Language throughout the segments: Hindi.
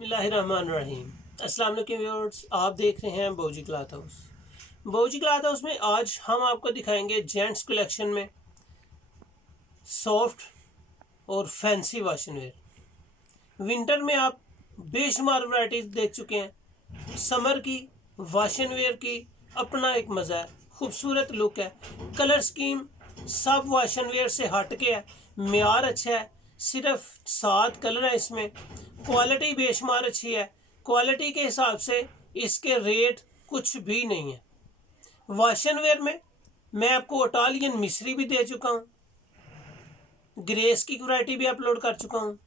बिस्मिल्लाहिर्रहमानिर्रहीम। अस्सलाम वालेकुम व्यूअर्स, आप देख रहे हैं Bauji cloth house. बौजी cloth house में आज हम आपको दिखाएंगे जेंट्स कलेक्शन में सॉफ्ट और फैंसी वाशन वेयर। विंटर में आप बेशुमार वैरायटीज देख चुके हैं। समर की वाशन वेयर की अपना एक मज़ा है, खूबसूरत लुक है, कलर स्कीम सब वाशन वेयर से हट के है, मेयार अच्छा है, सिर्फ 7 कलर है इसमें, क्वालिटी बेशुमार अच्छी है। क्वालिटी के हिसाब से इसके रेट कुछ भी नहीं है। वाशन वेयर में मैं आपको इटालियन मिस्री भी दे चुका हूँ, ग्रेस की वैरायटी भी अपलोड कर चुका हूँ,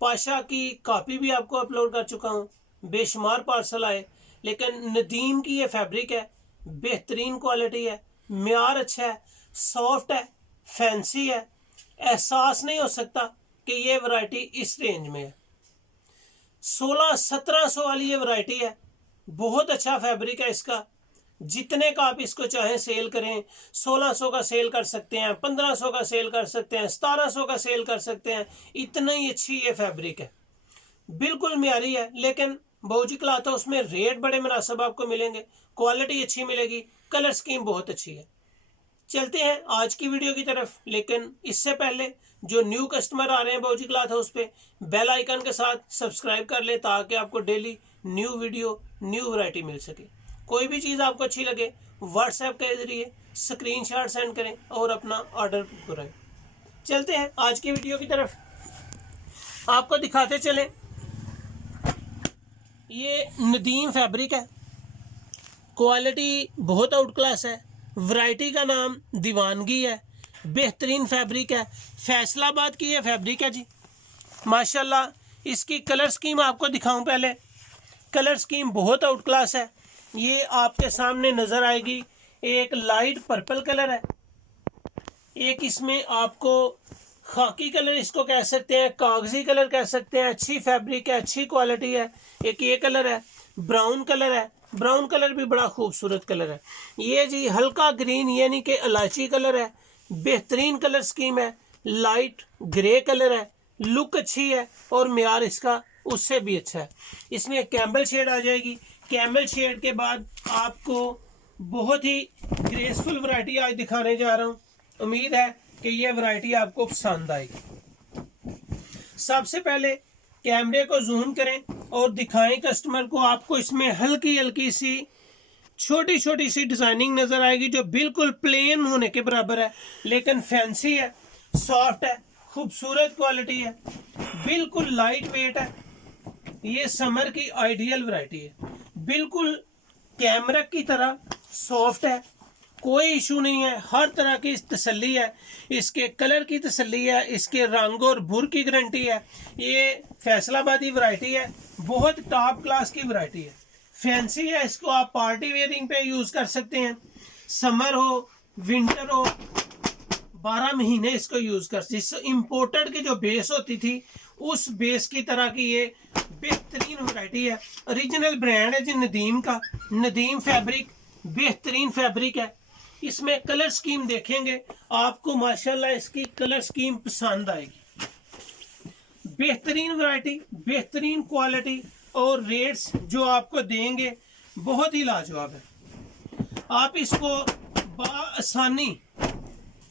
पाशा की कॉपी भी आपको अपलोड कर चुका हूँ। बेशुमार पार्सल आए, लेकिन नदीम की ये फैब्रिक है, बेहतरीन क्वालिटी है, मेयार अच्छा है, सॉफ्ट है, फैंसी है। एहसास नहीं हो सकता कि ये वैरायटी इस रेंज में है। 1600-1700 वाली ये वैरायटी है, बहुत अच्छा फैब्रिक है इसका। जितने का आप इसको चाहें सेल करें, 1600 का सेल कर सकते हैं, 1500 का सेल कर सकते हैं, 1700 का सेल कर सकते हैं। इतना ही अच्छी ये फैब्रिक है, बिल्कुल म्यारी है। लेकिन बौजी क्लॉथ हाउस में रेट बड़े मुनासिब आपको मिलेंगे, क्वालिटी अच्छी मिलेगी, कलर स्कीम बहुत अच्छी है। चलते हैं आज की वीडियो की तरफ, लेकिन इससे पहले जो न्यू कस्टमर आ रहे हैं बौजी क्लॉथ हाउस पे, बेल आइकन के साथ सब्सक्राइब कर लें ताकि आपको daily new video new variety मिल सके। कोई भी चीज़ आपको अच्छी लगे व्हाट्सएप के जरिए स्क्रीनशॉट सेंड करें और अपना ऑर्डर कराएं। चलते हैं आज की वीडियो की तरफ, आपको दिखाते चलें। ये नदीम फैब्रिक है, क्वालिटी बहुत आउट क्लास है, वैरायटी का नाम दीवानगी है, बेहतरीन फैब्रिक है, फैसलाबाद की ये फैब्रिक है जी माशाल्लाह। इसकी कलर स्कीम आपको दिखाऊं पहले, कलर स्कीम बहुत आउट क्लास है। ये आपके सामने नज़र आएगी, एक लाइट पर्पल कलर है, एक इसमें आपको खाकी कलर इसको कह सकते हैं, कागजी कलर कह सकते हैं। अच्छी फैब्रिक है, अच्छी क्वालिटी है। एक ये कलर है, ब्राउन कलर है, ब्राउन कलर भी बड़ा खूबसूरत कलर है। ये जी हल्का ग्रीन यानी कि इलायची कलर है, बेहतरीन कलर स्कीम है। लाइट ग्रे कलर है, लुक अच्छी है और मेयार इसका उससे भी अच्छा है। इसमें कैम्बल शेड आ जाएगी, कैम्बल शेड के बाद आपको बहुत ही ग्रेसफुल वैरायटी आज दिखाने जा रहा हूँ। उम्मीद है कि ये वैरायटी आपको पसंद आएगी। सबसे पहले कैमरे को जूम करें और दिखाएं कस्टमर को। आपको इसमें हल्की हल्की सी छोटी छोटी सी डिजाइनिंग नजर आएगी जो बिल्कुल प्लेन होने के बराबर है, लेकिन फैंसी है, सॉफ्ट है, खूबसूरत क्वालिटी है, बिल्कुल लाइट वेट है। ये समर की आइडियल वैरायटी है, बिल्कुल कैमरा की तरह सॉफ्ट है, कोई इशू नहीं है, हर तरह की तसल्ली है। इसके कलर की तसल्ली है, इसके रंग और भुर की गारंटी है। ये फैसलाबादी वैरायटी है, बहुत टॉप क्लास की वैरायटी है, फैंसी है। इसको आप पार्टी वेयरिंग पे यूज कर सकते हैं, समर हो विंटर हो, 12 महीने इसको यूज कर। जिस इम्पोर्टेड की जो बेस होती थी उस बेस की तरह की ये बेहतरीन वैरायटी है। ओरिजिनल ब्रांड है जी नदीम का, नदीम फैब्रिक, बेहतरीन फैब्रिक है। इसमें कलर स्कीम देखेंगे आपको माशाल्लाह इसकी कलर स्कीम पसंद आएगी। बेहतरीन वैरायटी, बेहतरीन क्वालिटी और रेट्स जो आपको देंगे बहुत ही लाजवाब है। आप इसको आसानी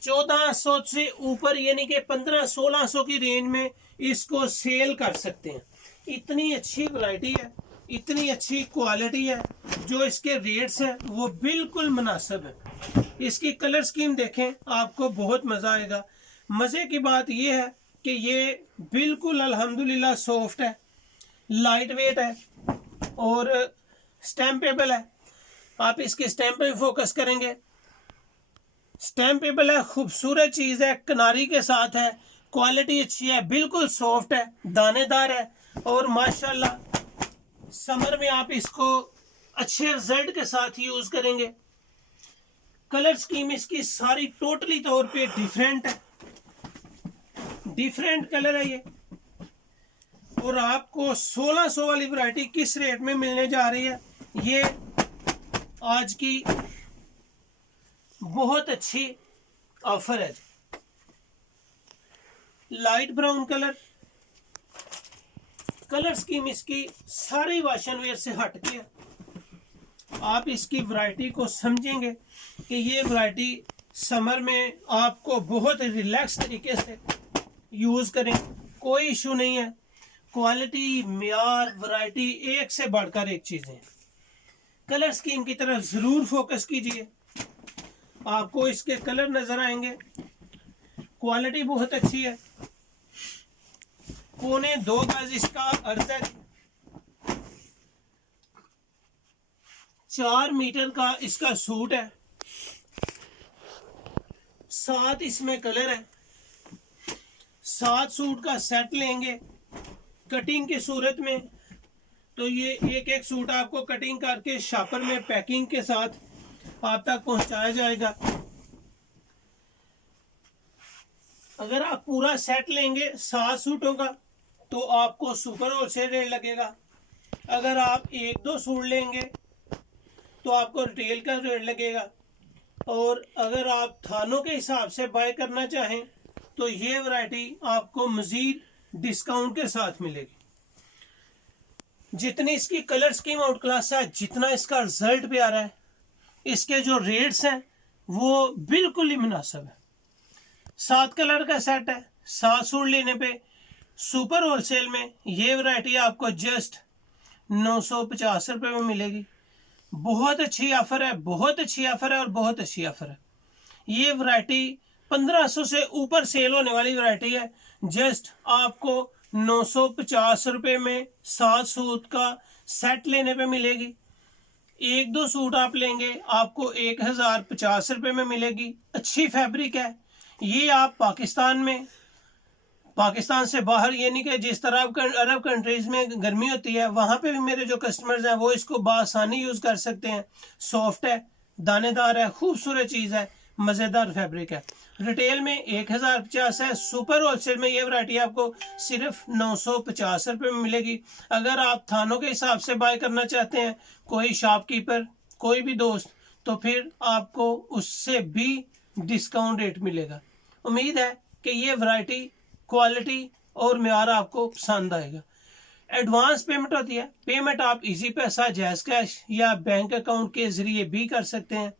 1400 से ऊपर यानी कि 1500-1600 की रेंज में इसको सेल कर सकते हैं। इतनी अच्छी वैरायटी है, इतनी अच्छी क्वालिटी है, जो इसके रेट्स हैं वो बिल्कुल मुनासिब है। इसकी कलर स्कीम देखें, आपको बहुत मज़ा आएगा। मज़े की बात यह है कि ये बिल्कुल अल्हम्दुलिल्लाह सॉफ्ट है, लाइट वेट है और स्टैम्पेबल है। आप इसके स्टैम्प पे फोकस करेंगे, स्टैम्पेबल है, खूबसूरत चीज़ है, किनारी के साथ है, क्वालिटी अच्छी है, बिल्कुल सॉफ्ट है, दानेदार है और माशाल्लाह समर में आप इसको अच्छे रिजल्ट के साथ यूज करेंगे। कलर स्कीम इसकी सारी टोटली तौर पे डिफरेंट है, डिफरेंट कलर है ये। और आपको 1600 वाली वैरायटी किस रेट में मिलने जा रही है, ये आज की बहुत अच्छी ऑफर है। Light brown colour, colour scheme इसकी सारी वाशन वेयर से हट के है। आप इसकी वैरायटी को समझेंगे कि ये वैरायटी समर में आपको बहुत रिलैक्स तरीके से यूज़ करें, कोई इशू नहीं है। क्वालिटी, म्यार, वैरायटी एक से बढ़कर एक चीज़ें हैं। कलर स्कीम की तरफ ज़रूर फोकस कीजिए, आपको इसके कलर नज़र आएंगे। क्वालिटी बहुत अच्छी है। 1.25 गज इसका अर्ज है। 4 मीटर का इसका सूट है। 7 इसमें कलर है। 7 सूट का सेट लेंगे कटिंग की सूरत में, तो ये एक एक सूट आपको कटिंग करके शॉपर में पैकिंग के साथ आप तक पहुंचाया जाएगा। अगर आप पूरा सेट लेंगे 7 सूटों का तो आपको सुपर होलसेल रेट लगेगा। अगर आप 1-2 सूट लेंगे तो आपको रिटेल का रेट लगेगा। और अगर आप थानों के हिसाब से बाय करना चाहें तो ये वैरायटी आपको मजीद डिस्काउंट के साथ मिलेगी। जितनी इसकी कलर स्कीम आउट क्लास है, जितना इसका रिजल्ट प्यारा है, इसके जो रेट्स हैं वो बिल्कुल ही मुनासिब है। 7 कलर का सेट है। 7 सूट लेने पे सुपर होलसेल में ये वैरायटी आपको जस्ट 950 रुपये में मिलेगी। बहुत अच्छी ऑफर है, बहुत अच्छी ऑफर है और बहुत अच्छी ऑफर है। ये वैरायटी 1500 से ऊपर सेल होने वाली वैरायटी है। जस्ट आपको 950 रुपये में 7 सूट का सेट लेने पे मिलेगी। 1-2 सूट आप लेंगे आपको 1050 रुपये में मिलेगी। अच्छी फैब्रिक है। ये आप पाकिस्तान से बाहर, यानी कि जिस तरह अरब कंट्रीज में गर्मी होती है, वहाँ पे भी मेरे जो कस्टमर्स हैं वो इसको बआसानी यूज़ कर सकते हैं। सॉफ्ट है, दानेदार है, खूबसूरत चीज़ है, मज़ेदार फैब्रिक है। रिटेल में 1050 है। सुपर होलसेल में ये वैरायटी आपको सिर्फ 950 रुपये में मिलेगी। अगर आप थानों के हिसाब से बाय करना चाहते हैं, कोई शॉपकीपर, कोई भी दोस्त, तो फिर आपको उससे भी डिस्काउंट रेट मिलेगा। उम्मीद है कि ये वैरायटी, क्वालिटी और म्यार आपको पसंद आएगा। एडवांस पेमेंट होती है। पेमेंट आप इजी पैसा, जैज़ कैश या बैंक अकाउंट के जरिए भी कर सकते हैं।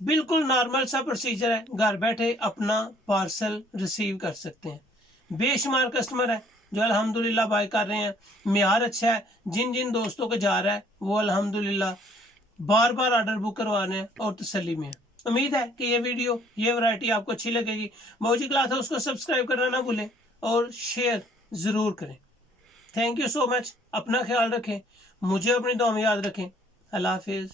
बिल्कुल नॉर्मल सा प्रोसीजर है। घर बैठे अपना पार्सल रिसीव कर सकते हैं। बेशुमार कस्टमर है जो अल्हम्दुलिल्लाह बाय कर रहे हैं। म्यार अच्छा है। जिन जिन दोस्तों को जा रहा है वो अल्हम्दुलिल्लाह बार बार ऑर्डर बुक करवा रहे हैं और तसल्ली में है। उम्मीद है कि ये वीडियो, ये वैरायटी आपको अच्छी लगेगी। बाबूजी क्लॉथ हाउस को सब्सक्राइब करना ना भूलें और शेयर ज़रूर करें। Thank you so much. अपना ख्याल रखें, मुझे अपनी दुआ में याद रखें। अल्लाह हाफिज़।